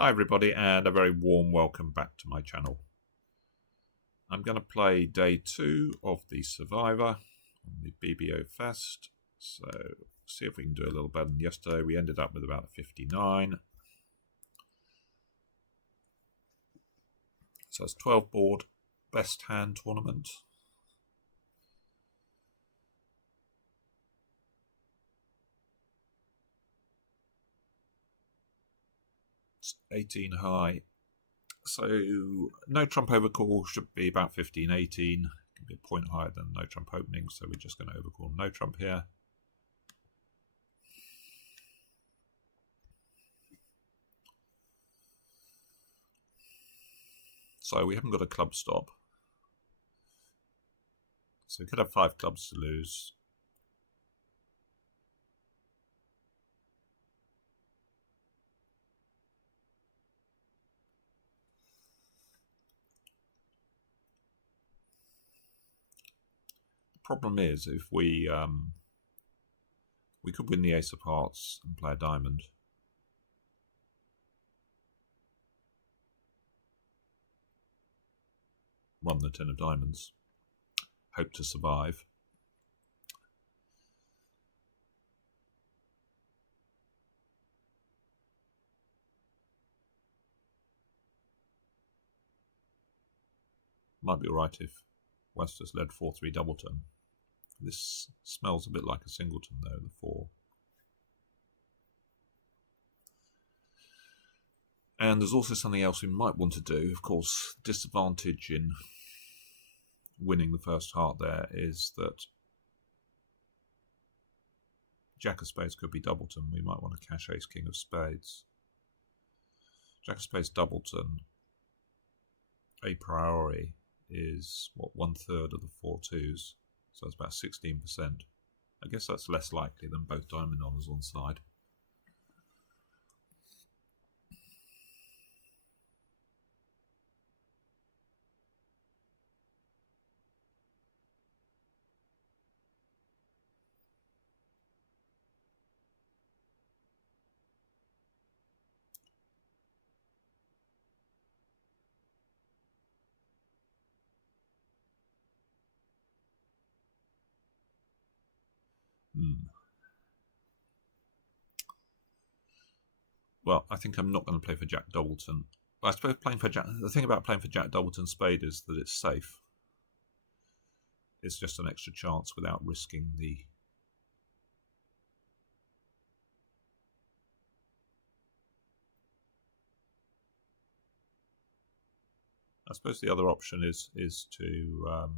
Hi everybody, and a very warm welcome back to my channel. I'm going to play day 2 of the Survivor on the BBO Fest. So see if we can do a little better than yesterday. We ended up with about 59. So it's 12 board best hand tournament. It's 18 high. So no trump overcall should be about 15, 18. It can be a point higher than no trump opening, so we're just going to overcall no trump here. So we haven't got a club stop. So we could have 5 clubs to lose. Problem is, if we could win the ace of hearts and play a diamond. Run the 10 of diamonds. Hope to survive. Might be alright if West has led 4-3 doubleton. This smells a bit like a singleton though, the 4. And there's also something else we might want to do. Of course, disadvantage in winning the first heart there is that Jack of spades could be doubleton. We might want to cash ace king of spades. Jack of spades doubleton, a priori, is what, 1/3 of the 4 twos. So it's about 16%. I guess that's less likely than both diamond honours on side. Well, I think I'm not going to play for Jack doubleton. I suppose playing for Jack. The thing about playing for Jack doubleton spade is that it's safe. It's just an extra chance without risking the. I suppose the other option is to.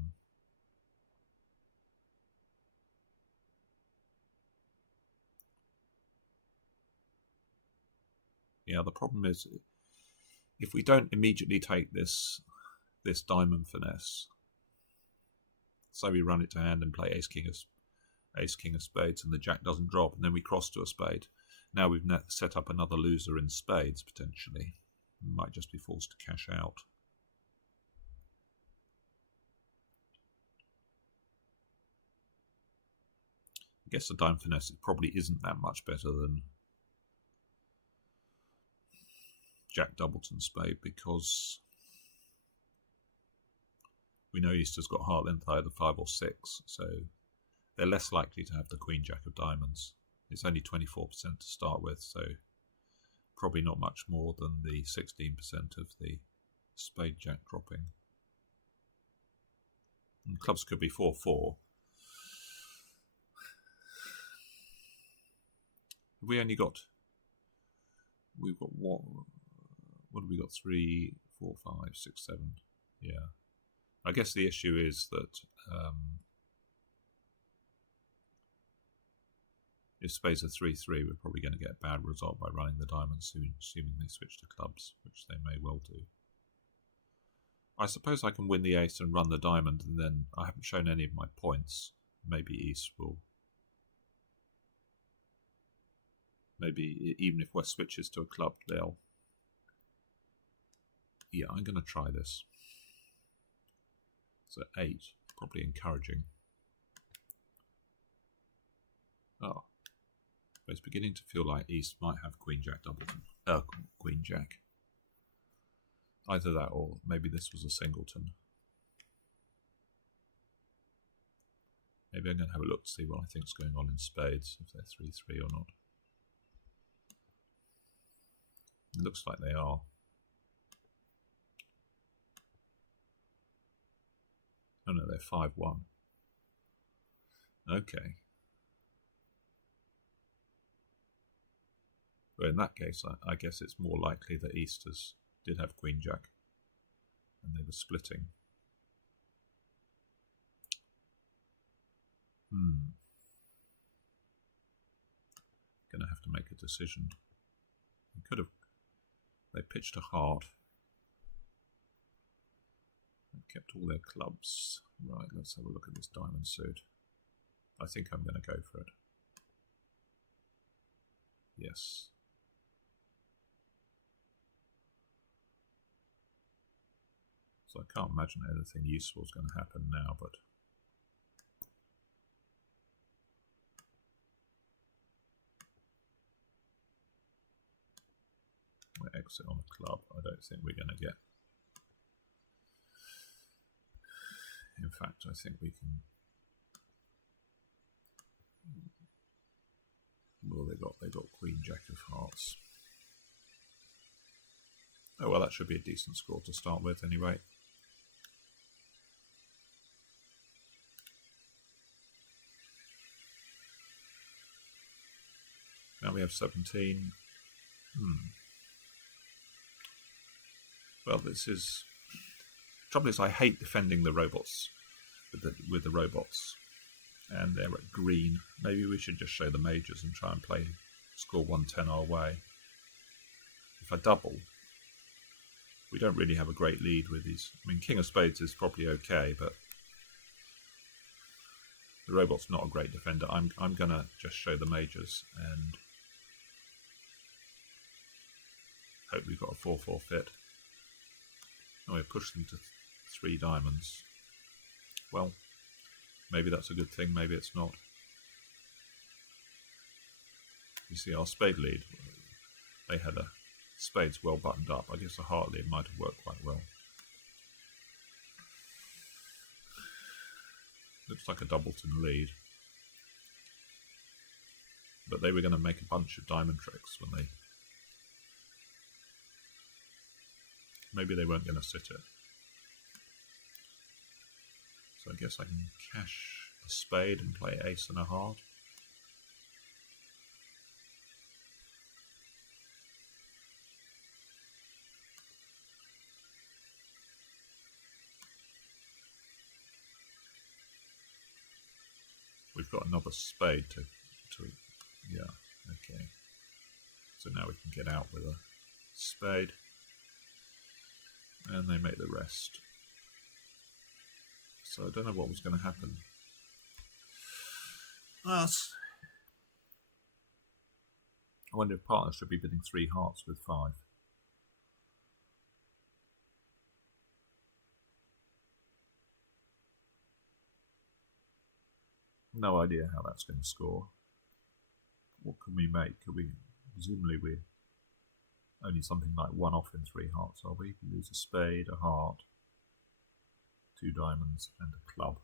Yeah, the problem is if we don't immediately take this diamond finesse, so we run it to hand and play ace king of spades, and the jack doesn't drop, and then we cross to a spade. Now we've set up another loser in spades potentially. We might just be forced to cash out. I guess the diamond finesse probably isn't that much better than Jack doubleton spade, because we know Easter's got heart length either 5 or 6, so they're less likely to have the queen jack of diamonds. It's only 24% to start with, so probably not much more than the 16% of the spade jack dropping. And clubs could be 4-4. We've got what have we got? 3, 4, 5, 6, 7. Yeah. I guess the issue is that if spades are 3-3, we're probably going to get a bad result by running the diamonds soon, assuming they switch to clubs, which they may well do. I suppose I can win the ace and run the diamond, and then I haven't shown any of my points. Maybe East will. Maybe even if West switches to a club, they'll. Yeah, I'm going to try this. So 8, probably encouraging. Oh, but it's beginning to feel like East might have queen jack doubleton. Queen jack. Either that or maybe this was a singleton. Maybe I'm going to have a look to see what I think's going on in spades, if they're 3-3 or not. It looks like they are. Oh no, they're 5-1. Okay. Well, in that case, I guess it's more likely that Easters did have Queen Jack and they were splitting. Gonna have to make a decision. They pitched a heart. They kept all their clubs. Right, let's have a look at this diamond suit. I think I'm going to go for it. Yes. So I can't imagine anything useful is going to happen now, but we're exit on a club. I don't think we're going to get. In fact, I think we can. Well, they got Queen Jack of Hearts. Oh well, that should be a decent score to start with, anyway. Now we have 17. Well, this is. Trouble is, I hate defending the robots with the robots, and they're at green. Maybe we should just show the majors and try and score 110 our way. If I double, we don't really have a great lead with these. I mean, King of Spades is probably okay, but the robot's not a great defender. I'm gonna just show the majors and hope we've got a 4-4 fit. Oh, we push them to 3 diamonds. Well, maybe that's a good thing, maybe it's not. You see our spade lead, they had a spades well buttoned up. I guess a heart lead might have worked quite well. Looks like a doubleton lead. But they were going to make a bunch of diamond tricks when they... Maybe they weren't going to sit it. So I guess I can cash a spade and play ace and a heart. We've got another spade to yeah, okay. So now we can get out with a spade. And they make the rest. So I don't know what was going to happen. I wonder if partners should be bidding 3 hearts with 5. No idea how that's going to score. What can we make? Presumably we're only something like 1 off in 3 hearts, are we? We lose a spade, a heart, 2 diamonds and a club.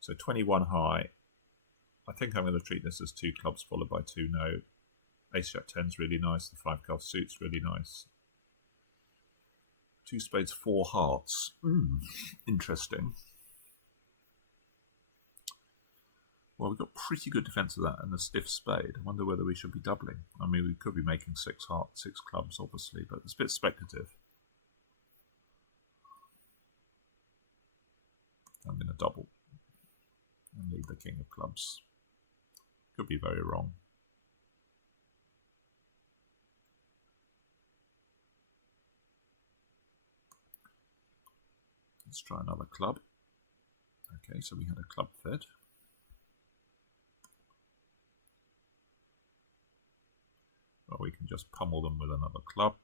So 21 high. I think I'm going to treat this as 2 clubs followed by 2 no. Ace Jack 10's really nice, the 5 card suit's really nice. 2 spades, 4 hearts. Interesting. Well, we've got pretty good defence of that and a stiff spade. I wonder whether we should be doubling. I mean, we could be making 6 hearts, 6 clubs, obviously, but it's a bit speculative. I'm going to double and leave the king of clubs. Could be very wrong. Let's try another club. Okay, so we had a club fed. Well, we can just pummel them with another club.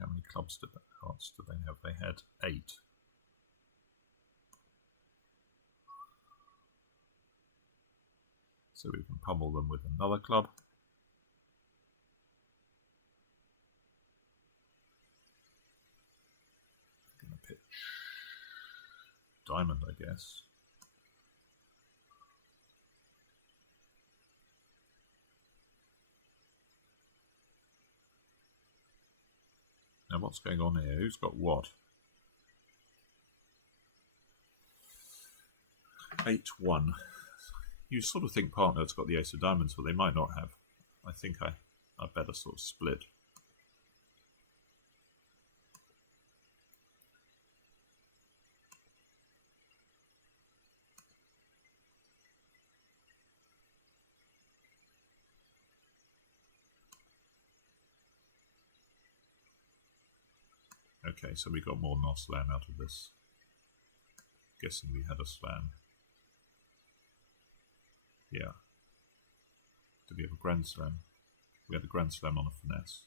How many clubs hearts do they have? They had 8. So we can pummel them with another club. I'm going to pitch diamond, I guess. Now what's going on here? Who's got what? 8-1. You sort of think partner's got the ace of diamonds, but they might not have. I think I better sort of split. Okay, so we got more than our slam out of this. Guessing we had a slam. Yeah. Did we have a grand slam? We had a grand slam on a finesse.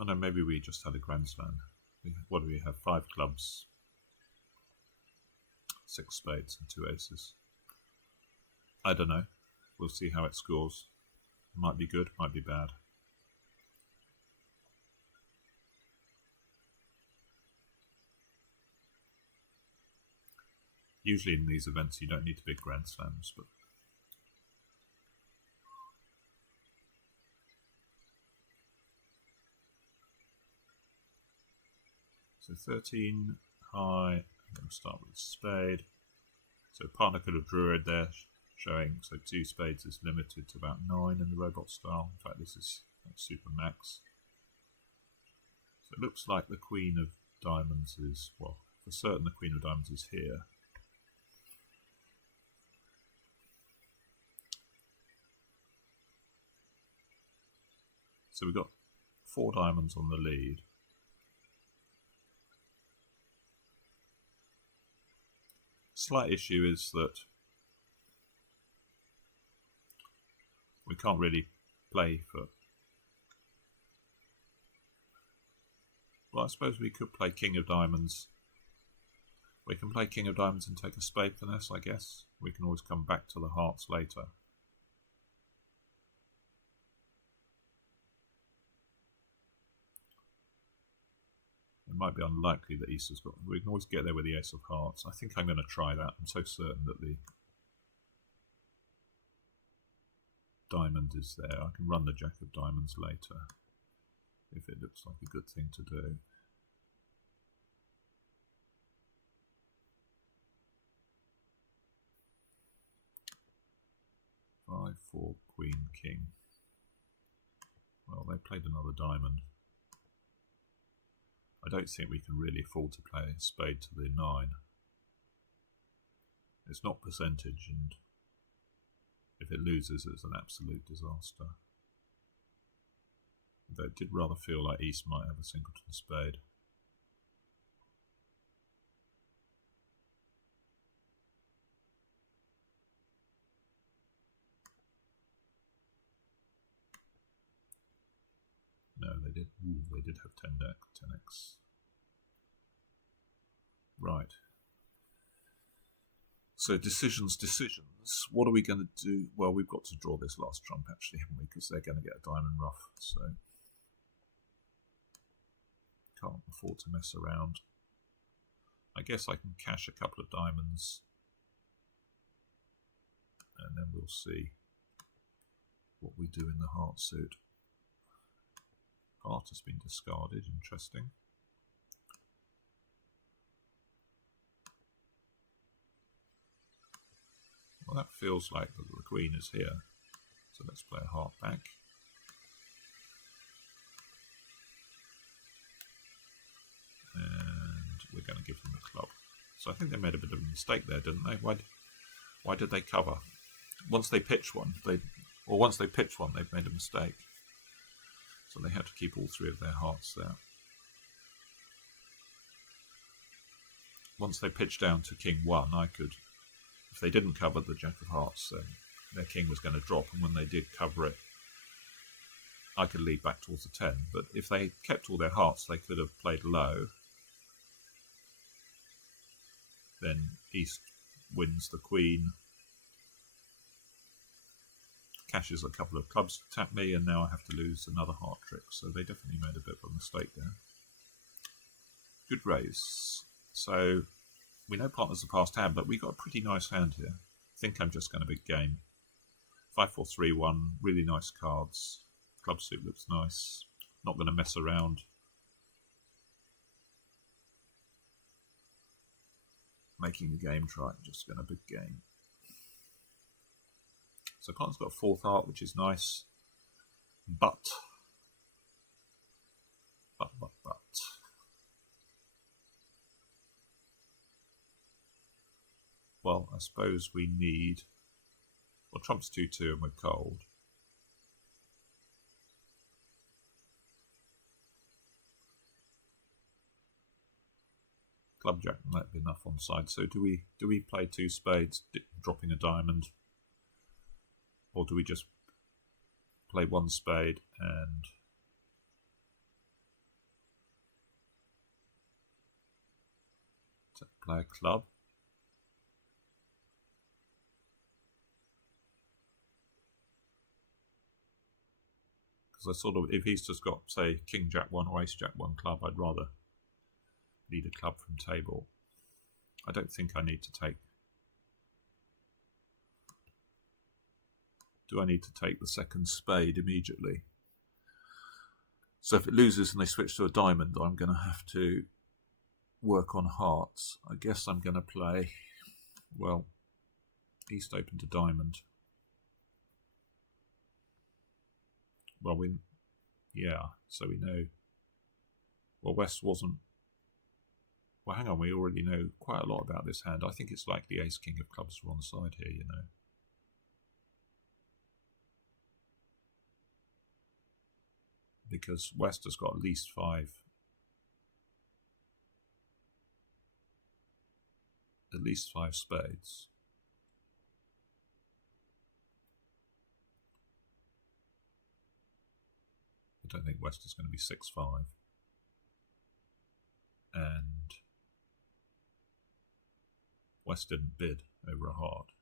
Oh no, maybe we just had a grand slam. What do we have? 5 clubs, 6 spades and 2 aces. I don't know. We'll see how it scores. Might be good, might be bad. Usually in these events you don't need big grand slams, but so 13 high. I'm going to start with a spade. So partner could have druid there, showing so 2 spades is limited to about 9 in the robot style. In fact, this is super max. So it looks like the queen of diamonds is, well, for certain the queen of diamonds is here. So we've got 4 diamonds on the lead. Slight issue is that we can't really play for... Well, I suppose we could play king of diamonds. We can play king of diamonds and take a spade finesse, I guess. We can always come back to the hearts later. It might be unlikely that Easter's got... We can always get there with the ace of hearts. I think I'm going to try that. I'm so certain that the diamond is there. I can run the jack of diamonds later if it looks like a good thing to do. Five, 4, queen, king. Well, they played another diamond. I don't think we can really afford to play a spade to the 9. It's not percentage, and if it loses, it's an absolute disaster. Though it did rather feel like East might have a singleton spade. No, they did. Ooh, they did have 10x. Right. So decisions. What are we going to do? Well, we've got to draw this last trump, actually, haven't we? Because they're going to get a diamond ruff. So can't afford to mess around. I guess I can cash a couple of diamonds, and then we'll see what we do in the heart suit. Heart has been discarded. Interesting. Well, that feels like the queen is here. So let's play a heart back. And we're going to give them a club. So I think they made a bit of a mistake there, didn't they? Why did they cover? Once they pitch one, they've made a mistake. So they had to keep all 3 of their hearts there. Once they pitched down to king 1, I could, if they didn't cover the jack of hearts, then their king was going to drop, and when they did cover it, I could lead back towards the 10. But if they kept all their hearts, they could have played low. then East wins the Queen, cashes a couple of clubs to tap me, and now I have to lose another heart trick. So they definitely made a bit of a mistake there. Good raise. So we know partners are past hand, but we got a pretty nice hand here. I think I'm just going to big game. 5, 4, 3, 1. Really nice cards. Club suit looks nice. Not going to mess around. Making a game try. Just going to big game. So partner's got a 4th heart, which is nice. But. Well, I suppose we need... Well, trump's 2-2 and we're cold. Club jack might be enough on side. So do we play 2 spades, dropping a diamond? Or do we just play 1 spade and play a club? Because I sort of, if he's just got, say, King Jack 1 or Ace Jack 1 club, I'd rather lead a club from table. I don't think I need to take... Do I need to take the 2nd spade immediately? So if it loses and they switch to a diamond, I'm going to have to work on hearts. I guess I'm going to play, well, East open to diamond. Well, so we know. Well, West wasn't. Well, hang on, we already know quite a lot about this hand. I think it's likely Ace King of clubs are on side here, you know. Because West has got at least 5. At least 5 spades. I don't think West is going to be 6-5. And West didn't bid over a heart.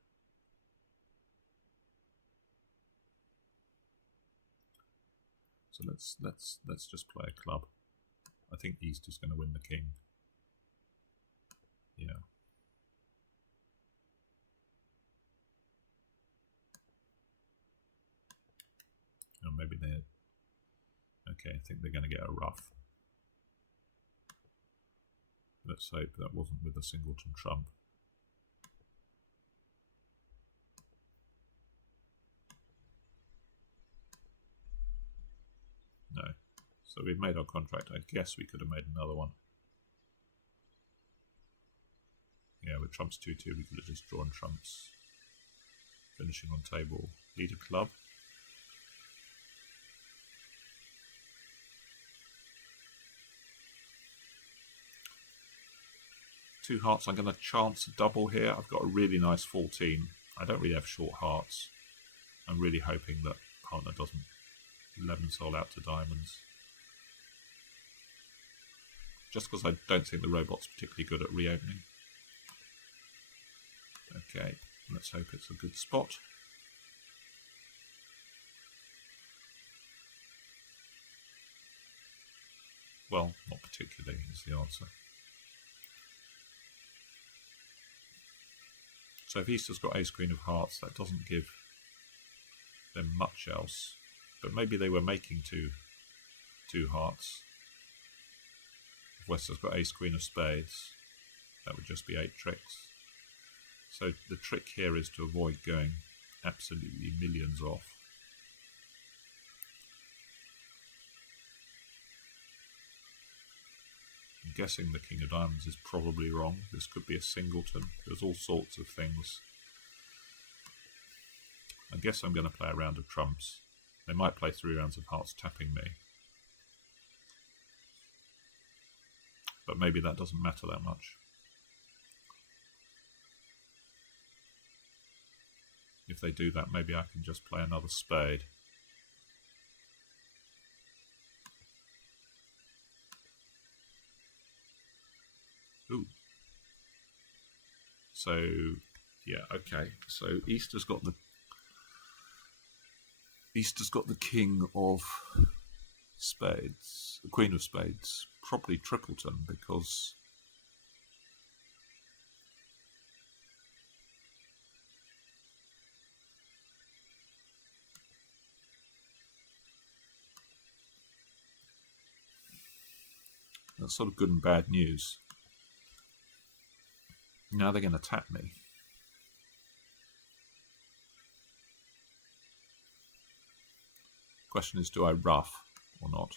So let's just play a club. I think East is going to win the king. Yeah. Or maybe they're... Okay, I think they're going to get a ruff. Let's hope that wasn't with a singleton trump. No. So we've made our contract. I guess we could have made another one. Yeah, with trumps 2-2, we could have just drawn trumps. Finishing on table. Lead a club. Two hearts. I'm going to chance a double here. I've got a really nice 14. I don't really have short hearts. I'm really hoping that partner doesn't lemon soul out to diamonds. Just because I don't think the robot's particularly good at reopening. Okay, let's hope it's a good spot. Well, not particularly is the answer. So if East has got Ace Queen of Hearts, that doesn't give them much else. But maybe they were making two hearts. If West has got Ace Queen of Spades, that would just be 8 tricks. So the trick here is to avoid going absolutely millions off. I'm guessing the King of Diamonds is probably wrong. This could be a singleton. There's all sorts of things. I guess I'm going to play a round of trumps. They might play 3 rounds of hearts tapping me. But maybe that doesn't matter that much. If they do that, maybe I can just play another spade. Ooh. So, yeah, okay. So Easter's got the king of spades, the queen of spades, probably Tripleton, because that's sort of good and bad news. Now they're going to tap me. Question is, do I ruff or not?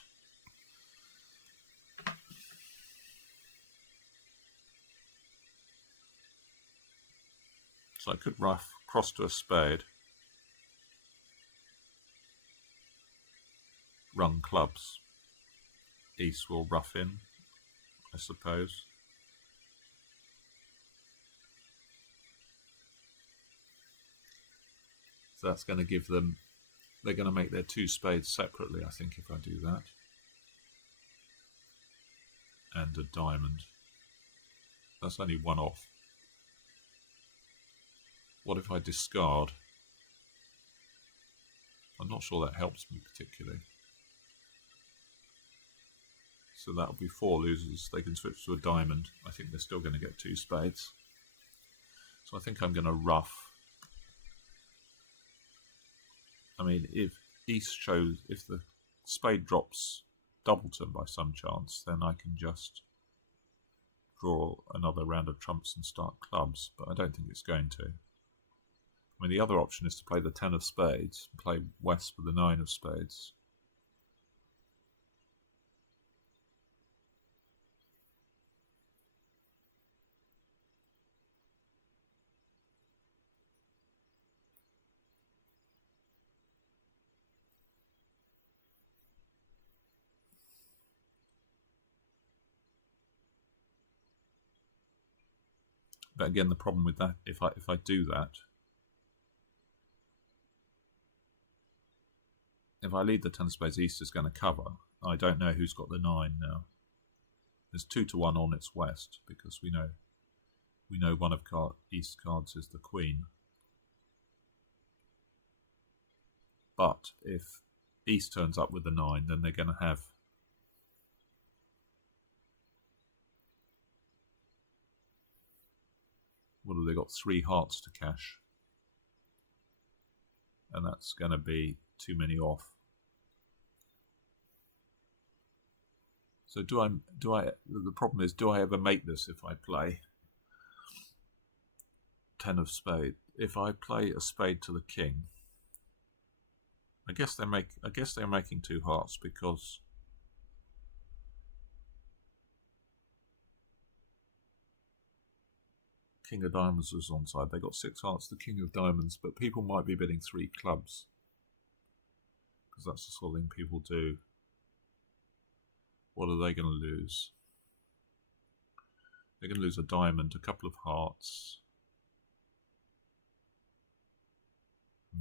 So I could ruff, cross to a spade, run clubs. East will ruff in, I suppose. So that's going to give them, they're going to make their 2 spades separately, I think, if I do that. And a diamond. That's only 1 off. What if I discard? I'm not sure that helps me particularly. So that'll be 4 losers. They can switch to a diamond. I think they're still going to get 2 spades. So I think I'm going to ruff. I mean, if East shows, if the spade drops doubleton by some chance, then I can just draw another round of trumps and start clubs, but I don't think it's going to. I mean, the other option is to play the 10 of spades, and play West with the 9 of spades. But again, the problem with that, if I do that, if I lead the 10 of spades, East is going to cover. I don't know who's got the 9 now. There's 2 to 1 on its West, because we know one of East cards is the Queen. But if East turns up with the 9, then they're going to have what have they got? 3 hearts to cash, and that's going to be too many off. So the problem is, do I ever make this if I play 10 of spade? If I play a spade to the king, I guess they're making 2 hearts, because King of Diamonds was onside. They got 6 hearts, the King of Diamonds, but people might be bidding 3 clubs, because that's the sort of thing people do. What are they going to lose? They're going to lose a diamond, a couple of hearts,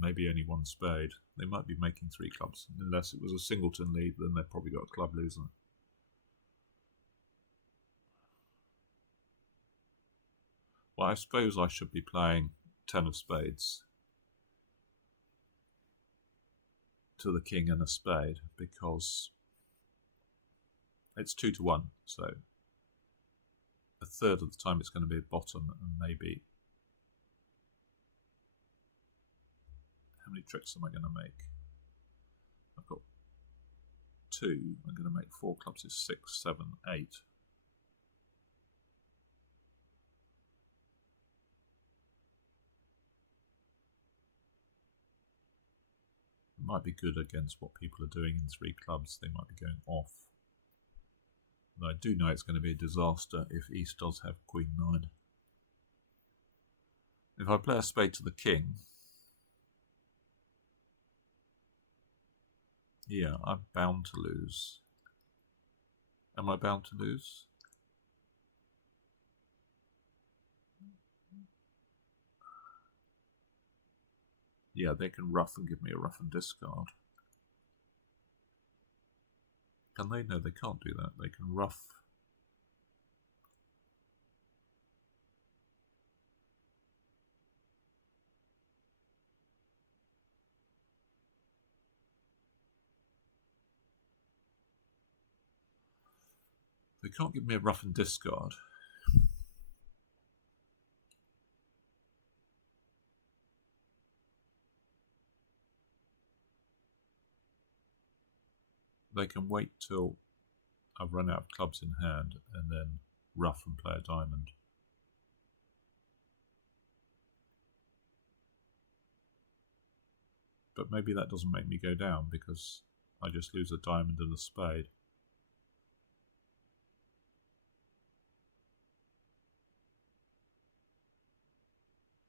maybe only 1 spade. They might be making 3 clubs. Unless it was a singleton lead, then they've probably got a club loser. Well, I suppose I should be playing 10 of spades to the king and a spade, because it's 2 to 1, so a third of the time it's going to be a bottom, and maybe... How many tricks am I going to make? I've got 2. I'm going to make 4 clubs is 6, 7, 8. It might be good against what people are doing in 3 clubs. They might be going off. But I do know it's going to be a disaster if East does have Queen 9. If I play a spade to the king, yeah, I'm bound to lose. Am I bound to lose? Yeah, they can ruff and give me a ruff and discard. Can they? No, they can't do that. They can ruff. They can't give me a rough and discard. They can wait till I've run out of clubs in hand and then rough and play a diamond. But maybe that doesn't make me go down because I just lose a diamond and a spade.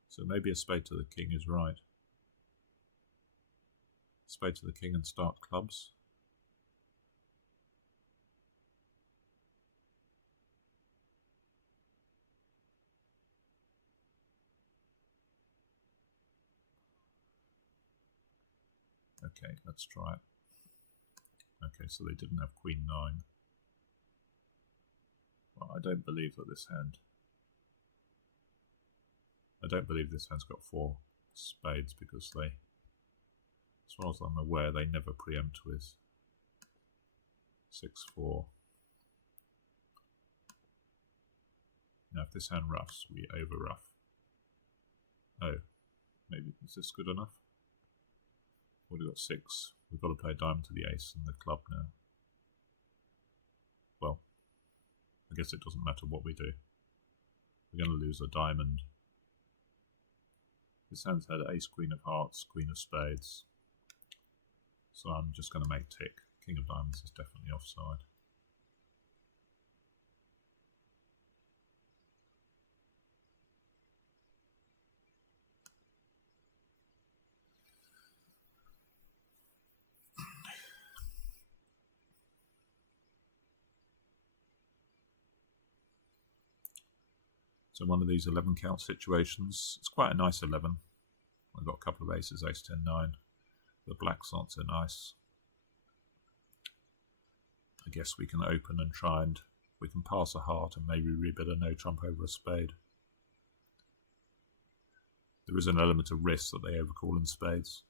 So maybe a spade to the king is right. Spade to the king and start clubs. Okay, let's try it. Okay, so they didn't have queen 9. Well, I don't believe that this hand... I don't believe this hand's got 4 spades because they, as far as I'm aware, they never preempt with 6-4. Now if this hand roughs, we over rough. Oh, maybe is this good enough? We've got 6. We've got to play a diamond to the ace and the club now. Well, I guess it doesn't matter what we do. We're going to lose a diamond. This hand's had ace, queen of hearts, queen of spades. So I'm just going to make tick. King of diamonds is definitely offside. So one of these 11 count situations. It's quite a nice 11. I've got a couple of aces, ace, 10, 9. The blacks aren't so nice. I guess we can open and try and we can pass a heart and maybe rebid a no trump over a spade. There is an element of risk that they overcall in spades.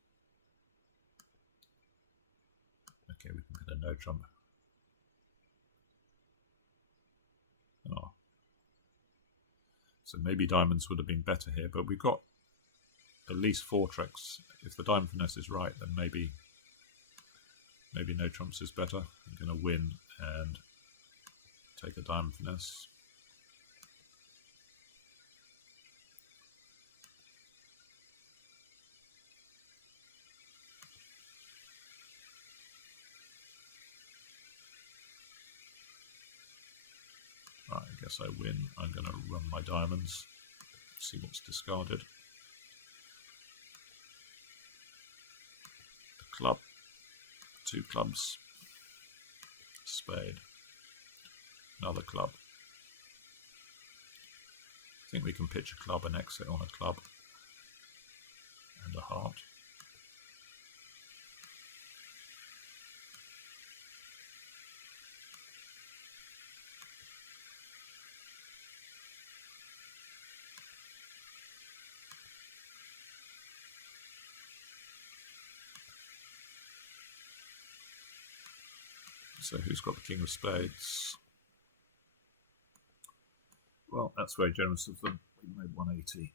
Okay, we can get a no trump. Oh. So maybe diamonds would have been better here, but we've got at least 4 tricks. If the diamond finesse is right, then maybe no trumps is better. I'm going to win and take a diamond finesse. Right, I guess I win. I'm going to run my diamonds, see what's discarded. The club, 2 clubs, spade, another club. I think we can pitch a club and exit on a club and a heart. So who's got the king of spades? Well, that's very generous of them. We made 180.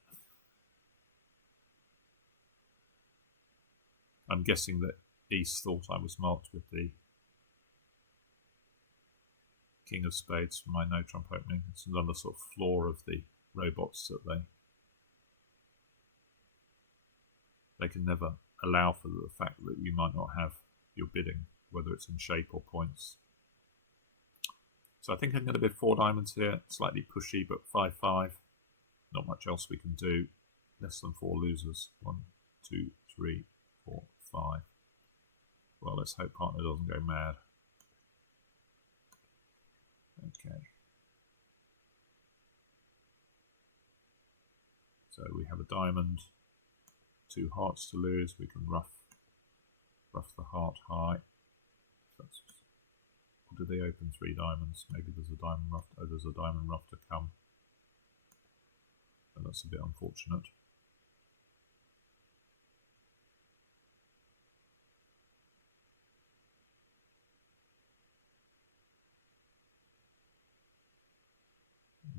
I'm guessing that East thought I was marked with the king of spades for my no trump opening. It's another sort of flaw of the robots that they can never allow for the fact that you might not have your bidding, whether it's in shape or points. So I think I'm going to bid 4 diamonds here, slightly pushy, but 5-5. Not much else we can do. Less than 4 losers. 1, 2, 3, 4, 5. Well, let's hope partner doesn't go mad. Okay. So we have a diamond, 2 hearts to lose. We can rough the heart high. That's, or do they open 3 diamonds? Maybe there's a diamond rough. Oh, there's a diamond rough to come. So that's a bit unfortunate.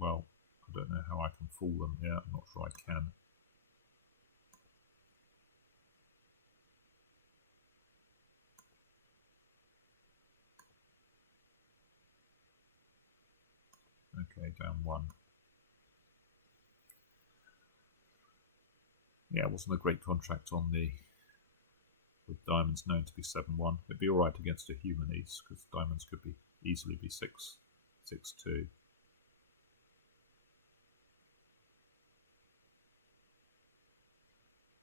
well, I don't know how I can fool them here. I'm not sure I can. Okay, down 1. Yeah, it wasn't a great contract on the, with diamonds known to be 7-1. It'd be alright against a human ace, because diamonds could be easily be 6-2.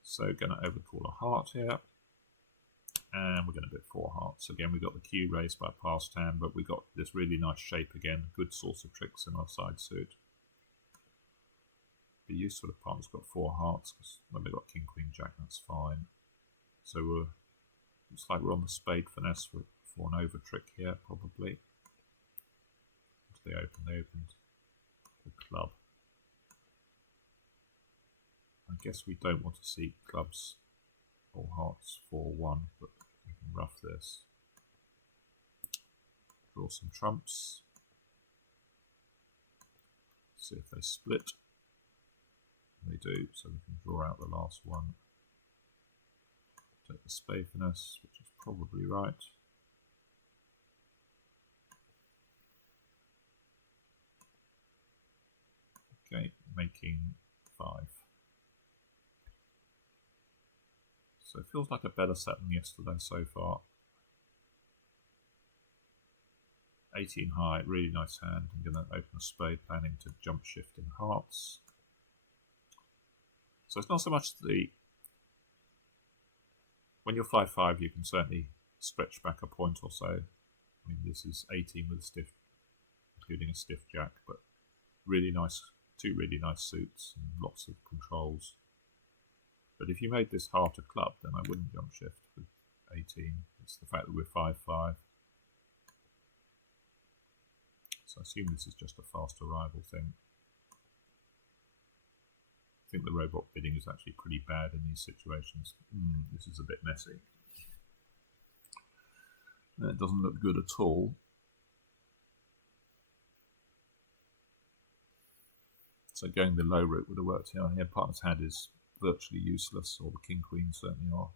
So going to overcall a heart here. And we're going to bid 4 hearts. Again, we got the Q raised by passed hand, but we got this really nice shape again. Good source of tricks in our side suit. Be useful if partner's got 4 hearts, because when they've got King, Queen, Jack, that's fine. So looks like we're on the spade finesse for an over trick here, probably. What did they open? They opened the club. I guess we don't want to see clubs or hearts 4-1, but we can rough this. Draw some trumps. See if they split. They do, so we can draw out the last one. Take the spade finesse, which is probably right. Okay, making 5. So it feels like a better set than yesterday so far. 18 high, really nice hand. I'm going to open a spade, planning to jump shift in hearts. So it's not so much the... When you're 5-5, you can certainly stretch back a point or so. I mean, this is 18 with a stiff, including a stiff jack, but really nice, 2 really nice suits and lots of controls. But if you made this heart a club, then I wouldn't jump shift with 18. It's the fact that we're 5-5. So I assume this is just a fast arrival thing. I think the robot bidding is actually pretty bad in these situations. This is a bit messy. It doesn't look good at all. So going the low route would have worked here. Here, partner's hand is virtually useless, or the King Queen certainly are.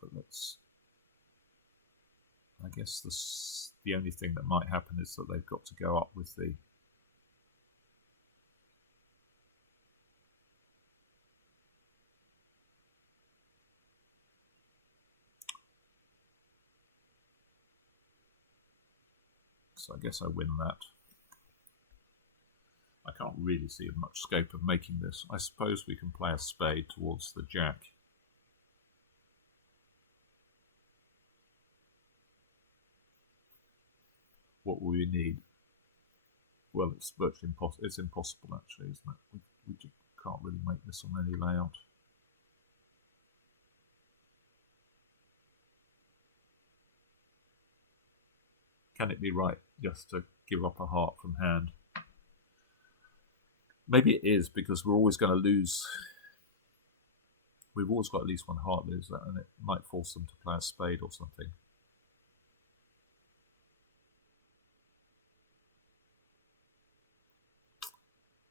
But let's... I guess the only thing that might happen is that they've got to go up with the... So I guess I win that. I can't really see much scope of making this. I suppose we can play a spade towards the jack. What will we need? Well, it's virtually impossible. It's impossible, actually, isn't it? We just can't really make this on any layout. Can it be right just to give up a heart from hand? Maybe it is, because we're always going to lose. We've always got at least one heart loser, and it might force them to play a spade or something.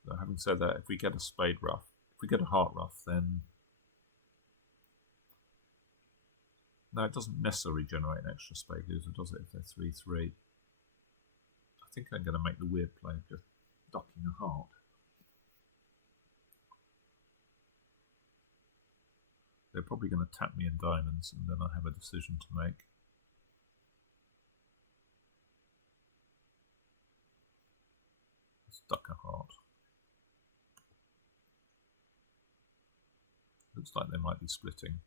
So having said that, if we get a spade ruff, if we get a heart ruff, then... No, it doesn't necessarily generate an extra spade loser, does it, if they're 3-3? I think I'm going to make the weird play of just ducking a heart. They're probably going to tap me in diamonds, and then I have a decision to make. Let's duck a heart. Looks like they might be splitting.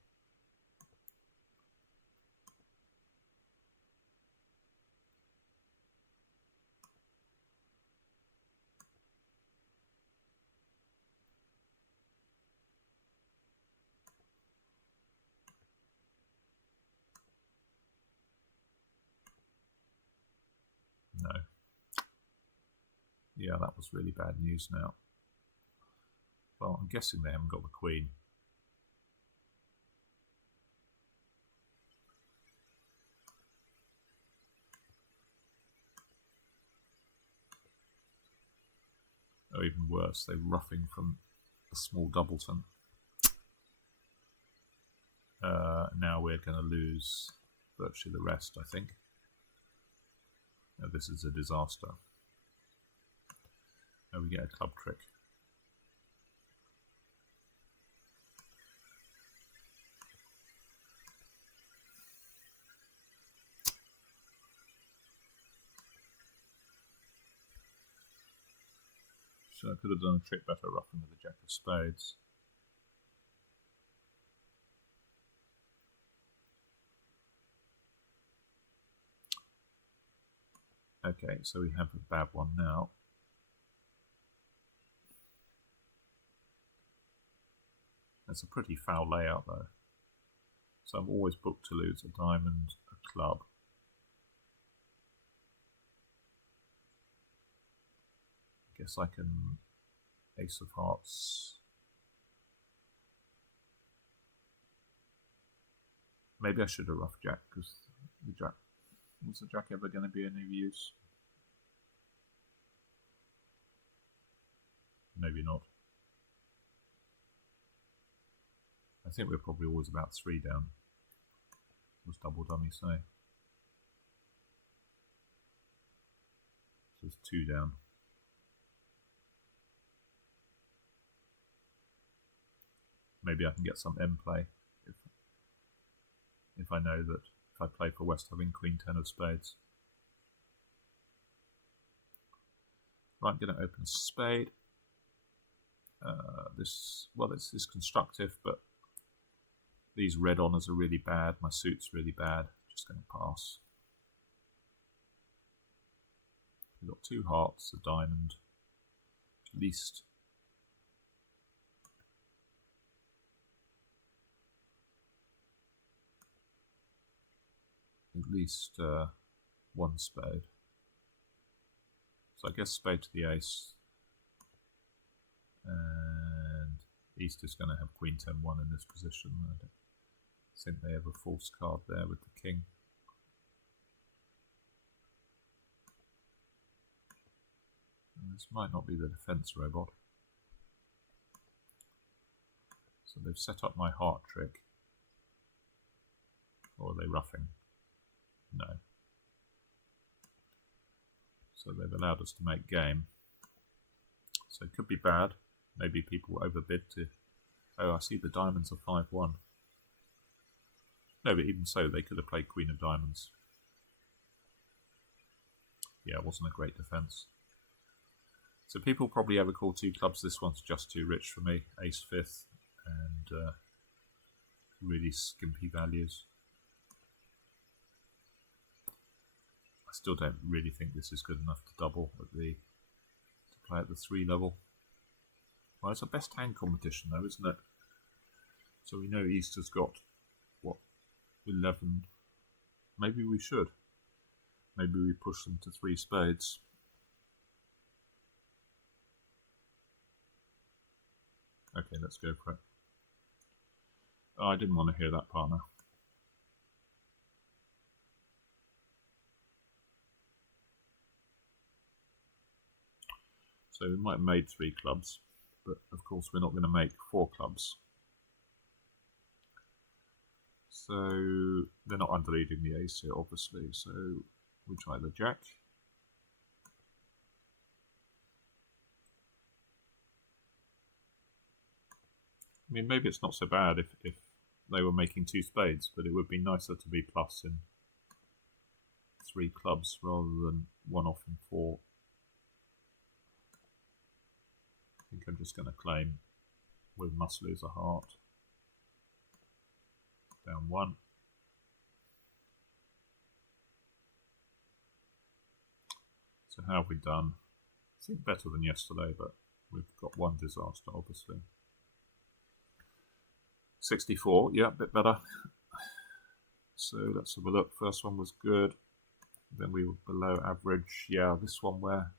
No. Yeah, that was really bad news now. Well, I'm guessing they haven't got the queen. or even worse, they're roughing from a small doubleton. Now we're going to lose virtually the rest, I think. This is a disaster. Now we get a club trick. So I could have done a trick better roughing with the jack of spades. Okay, so we have a bad one now. That's a pretty foul layout though. So I'm always booked to lose a diamond, a club. I guess I can ace of hearts. Maybe I should have roughed jack, because the jack, was the jack ever going to be any use? Maybe not. I think we're probably always about 3 down. What's double dummy say? So it's 2 down. Maybe I can get some M play if I know that if I play for West having Queen 10 of spades. Right, I'm going to open a spade. This is constructive, but these red honours are really bad. My suit's really bad. Just going to pass. We've got 2 hearts, a diamond, at least. At least 1 spade. So I guess spade to the ace. And East is going to have Queen 10-1 in this position. I don't think they have a false card there with the king. And this might not be the defense robot. So they've set up my heart trick. Or are they roughing? No. So they've allowed us to make game. So it could be bad. Maybe people overbid to... Oh, I see the diamonds are 5-1. No, but even so, they could have played Queen of Diamonds. Yeah, it wasn't a great defence. So people probably ever call 2 clubs. This one's just too rich for me. Ace 5th and really skimpy values. I still don't really think this is good enough to double at to play at the 3 level. Well, it's a best hand competition though, isn't it? So we know East has got, what, 11. Maybe we should. Maybe we push them to 3 spades. Okay, let's go for it. Oh, I didn't want to hear that, partner. So we might have made 3 clubs, but of course we're not going to make 4 clubs. So they're not underleading the ace here, obviously, so we try the jack. I mean, maybe it's not so bad if they were making 2 spades, but it would be nicer to be plus in 3 clubs rather than 1 off in 4. I think I'm just going to claim we must lose a heart. Down 1. So how have we done? I think better than yesterday, but we've got 1 disaster, obviously. 64, yeah, a bit better. So let's have a look. First one was good. Then we were below average. Yeah, this one where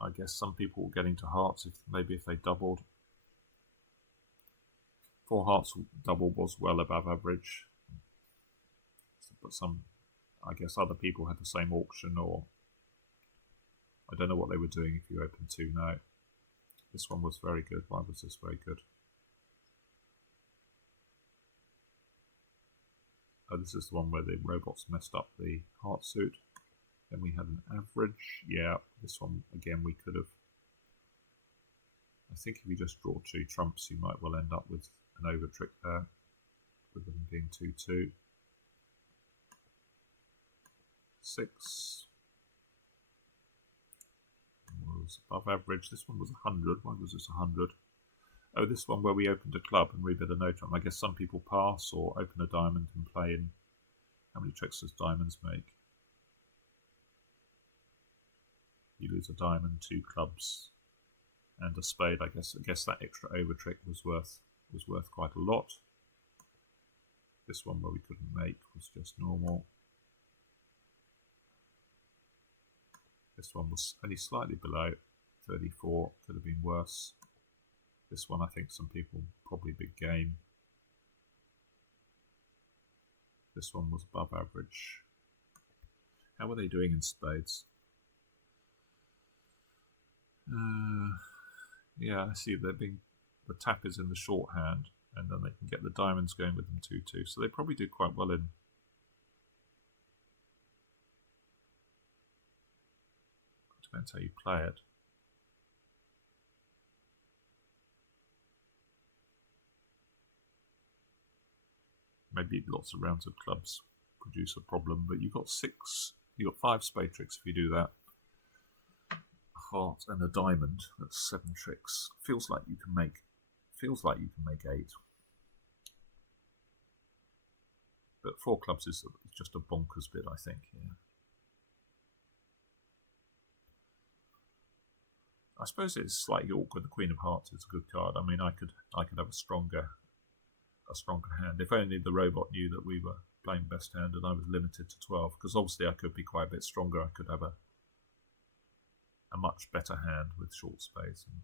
I guess some people will get into hearts maybe if they doubled. 4 hearts double was well above average. But some, I guess other people had the same auction or I don't know what they were doing if you open 2 now. This one was very good. Why was this very good? Oh, this is the one where the robots messed up the heart suit. Then we had an average. Yeah, this one, again, we could have. I think if you just draw 2 trumps, you might well end up with an over trick there, with them being 2-2. 6 was above average. This one was 100. Why was this 100? Oh, this one where we opened a club and rebid a no trump. I guess some people pass or open a diamond and play in. How many tricks does diamonds make? You lose a diamond, 2 clubs, and a spade. I guess that extra over trick was worth quite a lot. This one where we couldn't make was just normal. This one was only slightly below 34. Could have been worse. This one, I think some people probably big game. This one was above average. How were they doing in spades? Yeah, I see the tap is in the shorthand, and then they can get the diamonds going with them 2-2. So they probably did quite well in. Depends how you play it. Maybe lots of rounds of clubs produce a problem, but you've got 5 spade tricks if you do that. A heart and a diamond, that's 7 tricks. Feels like you can make 8. But 4 clubs is just a bonkers bid, I think. Yeah. I suppose it's slightly awkward. The Queen of Hearts is a good card. I mean, I could have a stronger hand. If only the robot knew that we were playing best hand and I was limited to 12, because obviously I could be quite a bit stronger. I could have a much better hand with short spades, and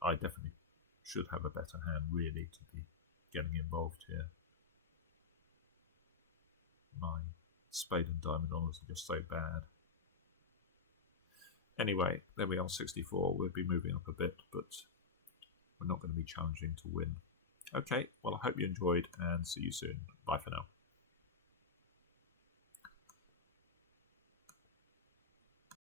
I definitely should have a better hand really to be getting involved here. My spade and diamond honours are just so bad. Anyway, there we are, 64. We'll be moving up a bit, but we're not going to be challenging to win. Okay, well, I hope you enjoyed, and see you soon. Bye for now.